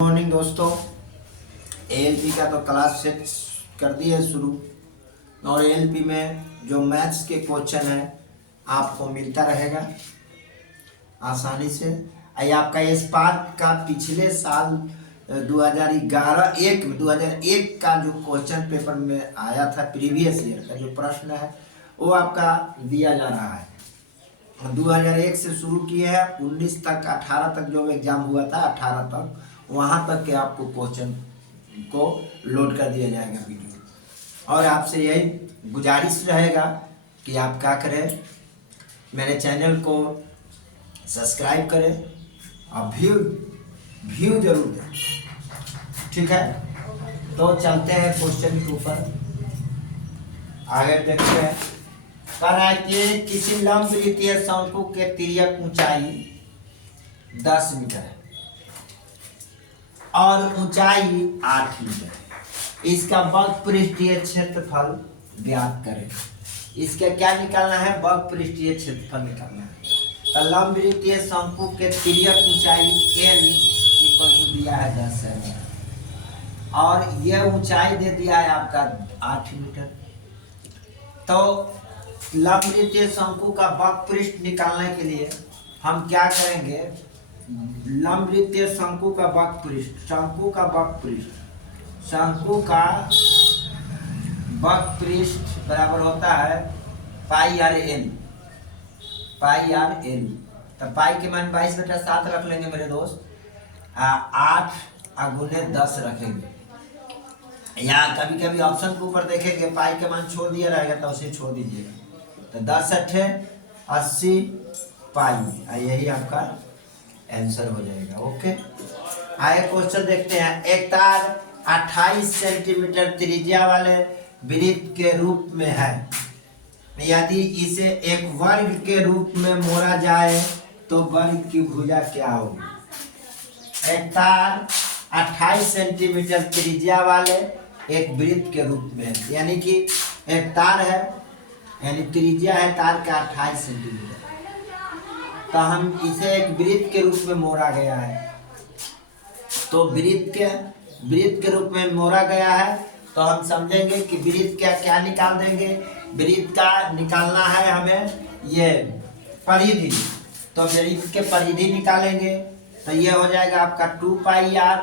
Morning दोस्तों, ALP का तो क्लास सेट कर दी है शुरू। और एएलपी में जो मैथ्स के क्वेश्चन है आपको मिलता रहेगा आसानी से। ये आपका स्पार्क का पिछले साल 2001 का जो क्वेश्चन पेपर में आया था, प्रीवियस ईयर का जो प्रश्न है वो आपका दिया जा रहा है। 2001 से शुरू किए हैं 19 तक, 18 तक जो एग्जाम हुआ था 18 तक, वहाँ तक के आपको क्वेश्चन को लोड कर दिया जाएगा वीडियो। और आपसे यही गुजारिश रहेगा कि आप क्या करें, मेरे चैनल को सब्सक्राइब करें और व्यू जरूर दें, ठीक है। तो चलते हैं क्वेश्चन के ऊपर, आगे देखते हैं। कह रहा है कि किसी लंब द्वितीय शंकु के तिर्यक ऊंचाई 10 मीटर है और ऊंचाई 8 मीटर है। इसका वक्र पृष्ठीय क्षेत्रफल ज्ञात करें। इसका क्या निकालना है? वक्र पृष्ठीय क्षेत्रफल निकालना है। तो लंब द्वितीय शंकु के तिर्यक ऊंचाई n इक्वल टू दिया है 10 है और यह ऊंचाई दे दिया है आपका 8 मीटर। तो लंब द्वितीय शंकु का वक्र पृष्ठ निकालने के लिए हम क्या करेंगे? लंब द्वितीय शंकु का वक्र पृष्ठ, शंकु का वक्र पृष्ठ बराबर होता है पाई आर एल। तो पाई के मान 22/7 रख लेंगे मेरे दोस्त। 8 गुने 10 रखेंगे। या कभी कभी ऑप्शन के ऊपर देखेंगे पाई के मान छोड़ दिया रहेगा तो उसे छोड़ दीजिएगा। तो 10 अट्ठे 80 पाई, यही आपका आंसर हो जाएगा। ओके, आगे क्वेश्चन देखते हैं। एक तार 28 सेंटीमीटर त्रिज्या वाले वृत्त के रूप में है। यदि इसे एक वर्ग के रूप में मोड़ा जाए तो वर्ग की भुजा क्या होगी? एक तार 28 सेंटीमीटर त्रिज्या वाले एक वृत्त के रूप में, यानी कि एक तार है, यानी त्रिज्या है तार का 28 सेंटीमीटर। तो हम इसे एक वृत्त के रूप में मोड़ा गया है। तो वृत्त के रूप में मोड़ा गया है तो हम समझेंगे कि वृत्त का क्या निकाल देंगे? वृत्त का निकालना है हमें ये परिधि। तो वृत्त के परिधि निकालेंगे तो ये हो जाएगा आपका 2 पाई आर,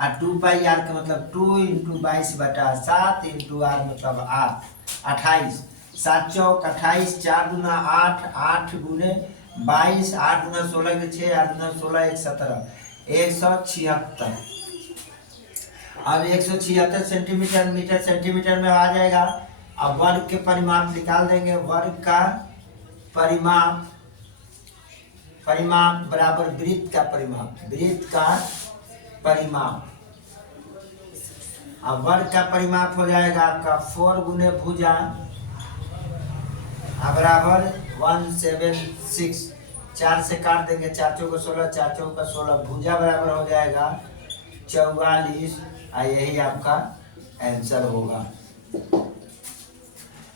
और 2 पाई आर का मतलब 2 × 22/7 × r मतलब 8, 28, 7 चौक 28, 4 दूना 8, 8 गुने 22, 8 दूना 16 के 6, 8 दूना 16 1 17, 176। अब 176 सेंटीमीटर मीटर सेंटीमीटर में आ जाएगा। अब वर्ग के परिमाप निकाल देंगे। वर्ग का परिमाप बराबर वृत्त का परिमाप। अब वर्ग का परिमाप हो जाएगा आपका 4 गुने भुजा बराबर 176। 4 से काट देंगे, 4 चौका 16, 4 चौका 16, भुजा बराबर हो जाएगा 44। यही आपका आंसर होगा।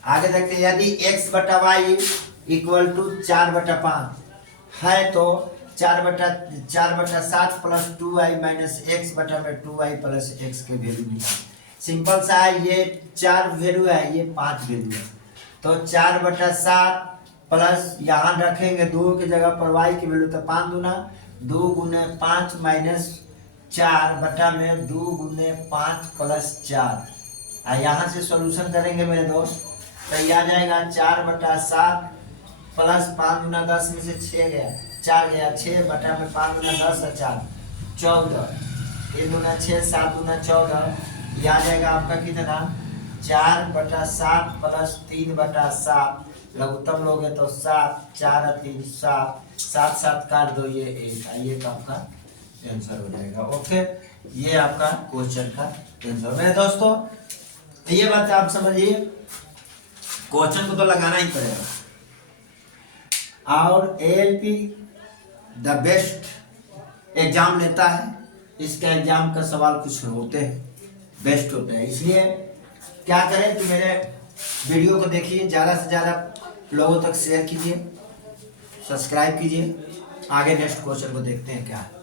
आगे देखते हैं। यदि x/y इक्वल टू 4/5 है तो 4/7 plus 2y minus x/2y plus x के वैल्यू निकालें। सिंपल सा है, ये 4 वैल्यू है, ये 5 वैल्यू है। तो 4/7 प्लस यहाँ रखेंगे 2 की जगह पर y की वैल्यू, तो 5 दूना 2 गुने 5 माइनस 4 बटा में 2 गुने 5 प्लस 4। यहाँ से सॉल्यूशन करेंगे मेरे दोस्त तो यह आ जाएगा 4/7 प्लस 5 गुना 10 में से 6 गया, 4 गया, 6 बटा में 5 गुना 10 और 4 14, 3 दूना 6, 7 दूना 14। यह आ जाएगा आपका कितना? 4/7 प्लस 3/7, लघुत्तम लोगे तो 7, 4 और 3 7, 7 7 काट दो, ये 1। ये तो आपका आंसर हो जाएगा। ओके, ये आपका क्वेश्चन का आंसर। मेरे दोस्तों ये बात आप समझिए, क्वेश्चन को तो लगाना ही पड़ेगा। और एएलपी द बेस्ट एग्जाम लेता है। इसका एग्जाम का सवाल कुछ होते हैं, बेस्ट होते हैं। इसलिए क्या करें कि मेरे वीडियो को देखिए, ज़्यादा से ज़्यादा लोगों तक शेयर कीजिए, सब्सक्राइब कीजिए। आगे नेक्स्ट क्वेश्चन को देखते हैं क्या है।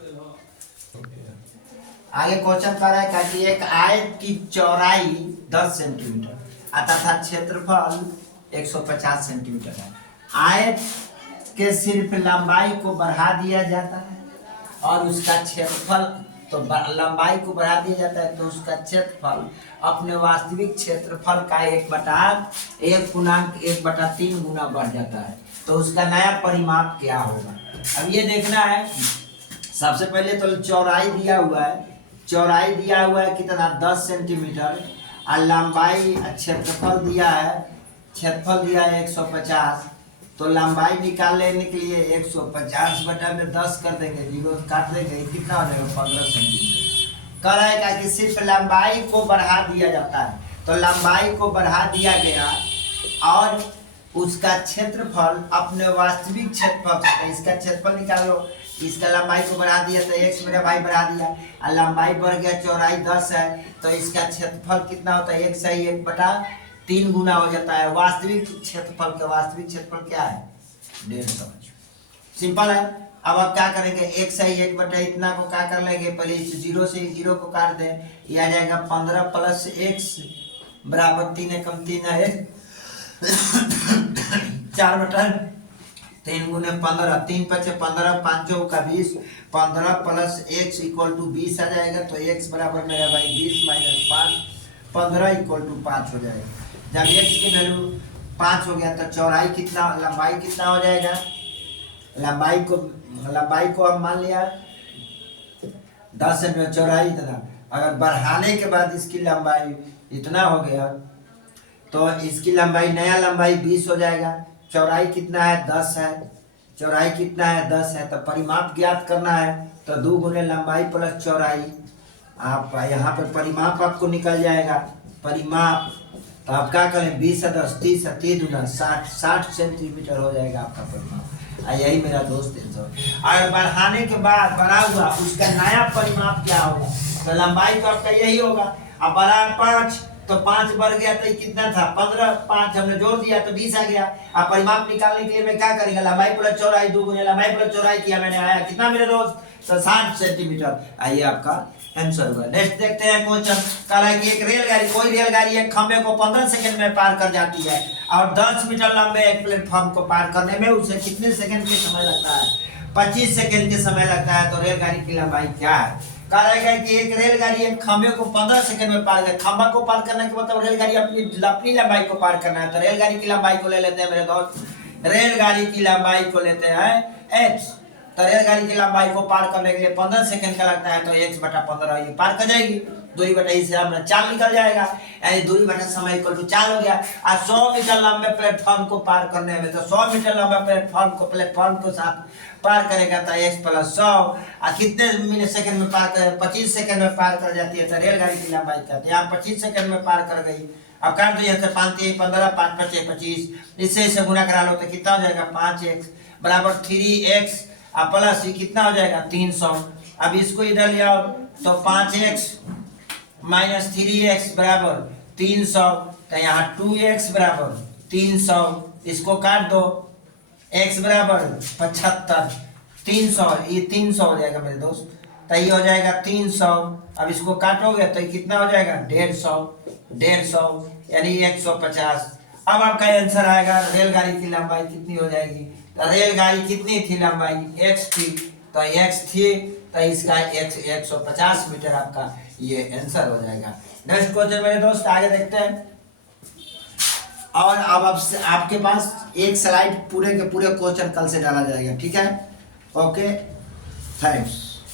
आगे क्वेश्चन कर रहा है कि एक आयत की चौड़ाई 10 सेंटीमीटर तथा क्षेत्रफल 150 सेंटीमीटर है। आयत के सिर्फ लंबाई को बढ़ा दिया जाता है और उसका क्षेत्रफल, तो लंबाई को बढ़ा दिया जाता है तो उसका क्षेत्रफल अपने वास्तविक क्षेत्रफल का 1/1.3 गुना बढ़ जाता है, तो उसका नया परिमाप क्या होगा। अब ये देखना है, सबसे पहले तो चौड़ाई दिया हुआ है, चौड़ाई दिया हुआ है कितना 10 सेंटीमीटर और लंबाई क्षेत्रफल दिया है, क्षेत्रफल दिया है 150, तो लंबाई निकाल लेने के लिए 150 बटा में 10 कर देंगे, 0 काट देंगे, कितना हो जाएगा 15 सेंटीमीटर। कह रहा है कि सिर्फ लंबाई को बढ़ा दिया जाता है, तो लंबाई को बढ़ा दिया गया और उसका क्षेत्रफल अपने वास्तविक क्षेत्रफल, इसका क्षेत्रफल निकालो, इसका लंबाई को बढ़ा दिया तो x मेरा भाई बढ़ा दिया और लंबाई बढ़ गया, चौड़ाई 10 है तो इसका क्षेत्रफल कितना होता है 1/1.3 गुना हो जाता है। वास्तविक क्षेत्रफल का वास्तविक क्षेत्रफल क्या है 150। सिंपल है। अब आप क्या करेंगे 1/1 इतना को क्या कर लेंगे, पहले इस 0 से 0 को काट दें, ये आ जाएगा 15 + x बराबर 3 एकम 3 है 4/3 गुने 15, 3 × 5 = 15, 5 × 20, 15 + x = 20 आ जाएगा, तो x बराबर मेरा भाई 20 - 5 15 = 5 हो जाएगा। जब x की वैल्यू 5 हो गया तो चौड़ाई कितना, लंबाई कितना हो जाएगा, लंबाई को हम मान लिया 10 सेंटीमीटर, चौड़ाई इतना, अगर बढ़ाने के बाद इसकी लंबाई इतना हो गया तो इसकी लंबाई, नया लंबाई 20 हो जाएगा, चौड़ाई कितना है 10 है, चौड़ाई कितना है 10 है, तो परिमाप ज्ञात करना है तो 2 गुने लंबाई प्लस चौड़ाई, आप यहाँ पर परिमाप आपको निकल जाएगा, परिमाप तो आप क्या करें 20 + 10 30 30 दूना 60 सेंटीमीटर हो जाएगा आपका परिमाप। यही मेरा दोस्त और बढ़ाने के बाद बढ़ा हुआ उसका नया परिमाप क्या होगा, तो लंबाई तो आपका यही होगा, अब बढ़ा 5 तो 5 बढ़ गया तो कितना था 15, 5 हमने जोड़ दिया तो 20 आ गया। अब परिमाप निकालने के लिए मैं क्या करेंगे, लंबाई प्लस चौड़ाई, 2 गुने लंबाई प्लस चौड़ाई किया मैंने, आया कितना मेरे दोस्त, तो 60 सेंटीमीटर। आइए आपका आंसर हुआ। नेक्स्ट देखते हैं क्वेश्चन, कह रहा है कि एक रेलगाड़ी, कोई रेलगाड़ी एक खंभे को 15 सेकंड में पार कर जाती है और 10 मीटर लंबे एक प्लेटफॉर्म को पार करने में उसे कितने सेकंड के समय लगता है, 25 सेकंड के समय लगता है, तो रेलगाड़ी की लंबाई क्या है। कह रहा है कि एक रेलगाड़ी एक खंभे को 15 सेकंड में पार कर, खंभा को पार करने के मतलब रेलगाड़ी अपनी लंबाई को पार करना है, तो रेलगाड़ी की लंबाई को ले लेते हैं मेरे दोस्त, रेलगाड़ी की लंबाई को लेते हैं x, तो रेलगाड़ी की लंबाई को पार करने के लिए 15 सेकंड का लगता है, तो x/15 ये पार कर जाएगी, दूरी बटा इसे हमारा 4 निकल जाएगा, यानी दूरी बटा समय = 4 हो गया। और 100 मीटर लंबे प्लेटफॉर्म को पार करने में, तो 100 मीटर लंबे प्लेटफॉर्म को साथ पार करेगा तो x + 100 और कितने मिनट सेकंड में पार कर, 25 सेकंड में पार कर जाती है, तो रेलगाड़ी की लंबाई क्या है, यहाँ 25 सेकंड में पार कर गई। अब काट दो यहाँ से 5 × 15 5 × 5 = 25, इससे इसे गुना करा लो तो कितना हो जाएगा 5x बराबर 3x और प्लस ये कितना हो जाएगा 300। अब इसको इधर ले आओ तो 5x - 3x बराबर 300, तो यहाँ 2x बराबर 300, इसको काट दो, x बराबर 75, 300 ये 300 हो जाएगा मेरे दोस्त, तो ये हो जाएगा 300। अब इसको काटोगे तो ये कितना हो जाएगा 150 यानी 150। अब आपका आंसर आएगा रेलगाड़ी की लंबाई कितनी हो जाएगी, तो रेलगाड़ी कितनी थी लंबाई x थी, तो x थी तो इसका 150 मीटर आपका ये आंसर हो जाएगा। नेक्स्ट क्वेश्चन मेरे दोस्त आगे देखते हैं, और अब आपके पास एक स्लाइड पूरे के पूरे क्वेश्चन कल से डाला जाएगा, ठीक है। Okay thanks.